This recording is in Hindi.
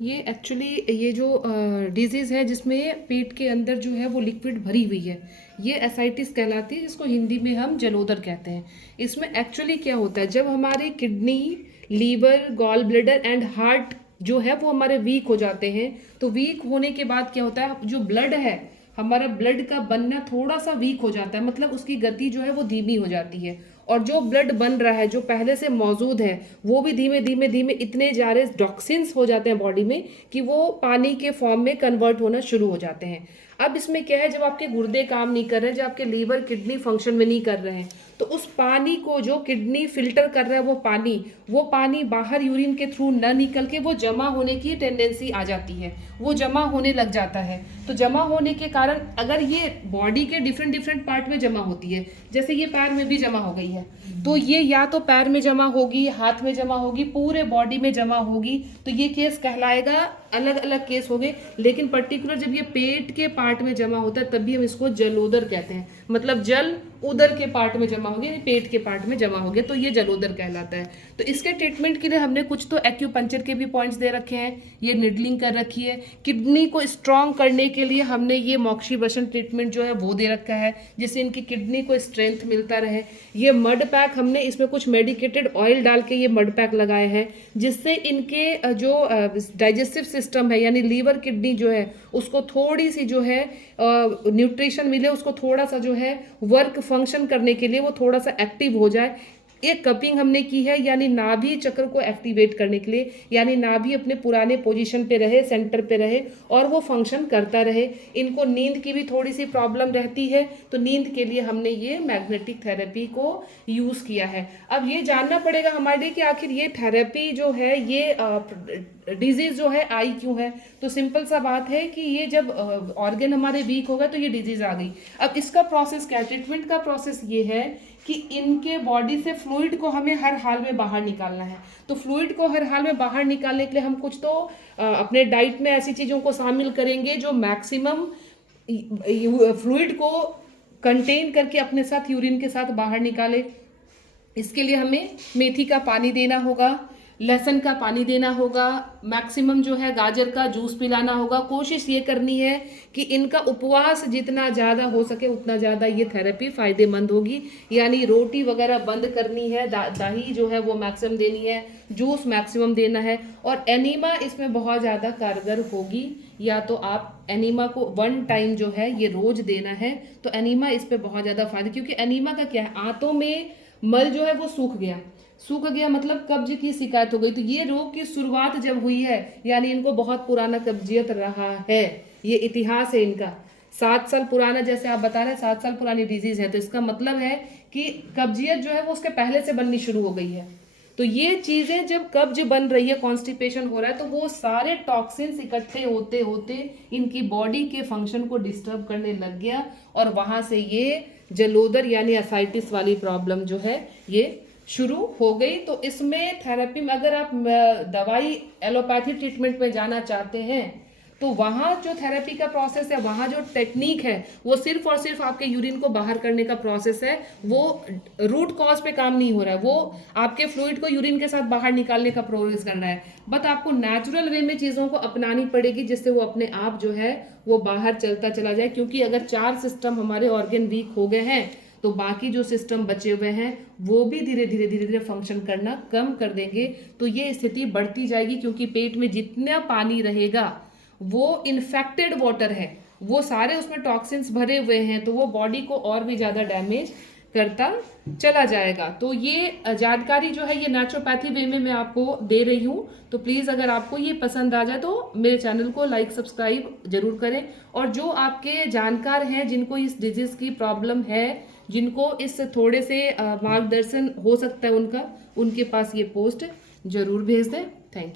ये एक्चुअली ये जो डिजीज़ है जिसमें पेट के अंदर जो है वो लिक्विड भरी हुई है, ये एसाइटिस कहलाती है, जिसको हिंदी में हम जलोदर कहते हैं। इसमें एक्चुअली क्या होता है, जब हमारे kidney, liver, gall bladder and heart जो है वो हमारे वीक हो जाते हैं, तो वीक होने के बाद क्या होता है, जो ब्लड है, हमारा ब्लड का बनना थोड़ा सा वीक हो जाता है, मतलब उसकी गति जो है वो धीमी हो जाती है। और जो ब्लड बन रहा है, जो पहले से मौजूद है, वो भी धीमे धीमे धीमे इतने सारे टॉक्सिन्स हो जाते हैं बॉडी में कि वो पानी के फॉर्म में कन्वर्ट होना शुरू हो जाते हैं। अब इसमें क्या है, जब आपके गुर्दे काम नहीं कर रहे हैं, जब आपके लीवर किडनी फंक्शन में नहीं कर रहे हैं, तो उस पानी को जो किडनी फिल्टर कर रहा है, वो पानी बाहर यूरिन के थ्रू न निकल के वो जमा होने की टेंडेंसी आ जाती है, वो जमा होने लग जाता है। तो जमा होने के कारण अगर ये बॉडी के डिफरेंट डिफरेंट पार्ट में जमा होती है, जैसे ये पैर में भी जमा हो गई है, तो ये या तो पैर में जमा होगी, हाथ में जमा होगी, पूरे बॉडी में जमा होगी, तो ये केस कहलाएगा, अलग अलग केस हो गए। लेकिन पर्टिकुलर जब ये पेट के पार्ट में जमा होता है, तब भी हम इसको जलोदर कहते हैं, मतलब जल उदर के पार्ट में जमा हो गया, पेट के पार्ट में जमा हो गया, तो ये जलोदर कहलाता है। तो इसके ट्रीटमेंट के लिए हमने कुछ तो एक्यूपंक्चर के भी पॉइंट्स दे रखे हैं, ये निडलिंग कर रखी है। किडनी को स्ट्रांग करने के लिए हमने ये मोक्षीवर्षण ट्रीटमेंट जो है वो दे रखा है, जिससे इनकी किडनी को स्ट्रेंथ मिलता रहे। ये मड पैक, हमने इसमें कुछ मेडिकेटेड ऑयल डाल के ये मड पैक लगाए हैं, जिससे इनके जो डाइजेस्टिव सिस्टम है, यानी लीवर किडनी जो है, उसको थोड़ी सी जो है न्यूट्रिशन मिले, उसको थोड़ा सा जो है वर्क फंक्शन करने के लिए वो थोड़ा सा एक्टिव हो जाए। एक कपिंग हमने की है, यानी नाभि चक्र को एक्टिवेट करने के लिए, यानी नाभि अपने पुराने पोजीशन पे रहे, सेंटर पे रहे और वो फंक्शन करता रहे। इनको नींद की भी थोड़ी सी प्रॉब्लम रहती है, तो नींद के लिए हमने ये मैग्नेटिक थेरेपी को यूज़ किया है। अब ये जानना पड़ेगा हमारे लिए कि आखिर ये थेरेपी जो है, ये डिजीज जो है आई क्यों है। तो सिंपल सा बात है कि ये जब ऑर्गन हमारे वीक हो गए तो ये डिजीज आ गई। अब इसका प्रोसेस क्या है, ट्रीटमेंट का प्रोसेस ये है कि इनके बॉडी से फ्लूइड को हमें हर हाल में बाहर निकालना है। तो फ्लूइड को हर हाल में बाहर निकालने के लिए हम कुछ तो अपने डाइट में ऐसी चीज़ों को शामिल करेंगे जो मैक्सिमम फ्लूइड को कंटेन करके अपने साथ यूरिन के साथ बाहर निकाले। इसके लिए हमें मेथी का पानी देना होगा, लहसुन का पानी देना होगा, मैक्सिमम जो है गाजर का जूस पिलाना होगा। कोशिश ये करनी है कि इनका उपवास जितना ज़्यादा हो सके उतना ज़्यादा ये थेरेपी फ़ायदेमंद होगी, यानी रोटी वगैरह बंद करनी है, दही जो है वो मैक्सिमम देनी है, जूस मैक्सिमम देना है। और एनीमा इसमें बहुत ज़्यादा कारगर होगी, या तो आप एनीमा को 1 टाइम जो है ये रोज़ देना है, तो एनीमा इस पर बहुत ज़्यादा फायदा, क्योंकि एनीमा का क्या है, आंतों में मल जो है वो सूख गया मतलब कब्ज की शिकायत हो गई। तो ये रोग की शुरुआत जब हुई है, यानी इनको बहुत पुराना कब्जियत रहा है, ये इतिहास है इनका 7 साल पुराना, जैसे आप बता रहे हैं 7 साल पुरानी डिजीज है, तो इसका मतलब है कि कब्जियत जो है वो उसके पहले से बननी शुरू हो गई है। तो ये चीज़ें जब कब्ज बन रही है, कॉन्स्टिपेशन हो रहा है, तो वो सारे टॉक्सिन्स इकट्ठे होते होते इनकी बॉडी के फंक्शन को डिस्टर्ब करने लग गया, और वहाँ से ये जलोदर यानी असाइटिस वाली प्रॉब्लम जो है ये शुरू हो गई। तो इसमें थेरेपी में अगर आप दवाई एलोपैथी ट्रीटमेंट में जाना चाहते हैं, तो वहाँ जो थेरेपी का प्रोसेस है, वहाँ जो टेक्निक है, वो सिर्फ और सिर्फ आपके यूरिन को बाहर करने का प्रोसेस है, वो रूट कॉज पे काम नहीं हो रहा है, वो आपके फ्लूइड को यूरिन के साथ बाहर निकालने का प्रोसेस कर रहा है। बट आपको नेचुरल वे में चीज़ों को अपनानी पड़ेगी, जिससे वो अपने आप जो है वो बाहर चलता चला जाए। क्योंकि अगर 4 सिस्टम हमारे ऑर्गन वीक हो गए हैं, तो बाकी जो सिस्टम बचे हुए हैं वो भी धीरे धीरे फंक्शन करना कम कर देंगे। तो ये स्थिति बढ़ती जाएगी, क्योंकि पेट में जितना पानी रहेगा वो इन्फेक्टेड वाटर है, वो सारे उसमें टॉक्सिन्स भरे हुए हैं, तो वो बॉडी को और भी ज़्यादा डैमेज करता चला जाएगा। तो ये जानकारी जो है ये नेचुरोपैथी वे में मैं आपको दे रही हूँ। तो प्लीज़ अगर आपको ये पसंद आ जाए तो मेरे चैनल को लाइक सब्सक्राइब जरूर करें। और जो आपके जानकार हैं, जिनको इस डिजीज़ की प्रॉब्लम है, जिनको इस थोड़े से मार्गदर्शन हो सकता है उनका, उनके पास ये पोस्ट जरूर भेज दें। Thank you.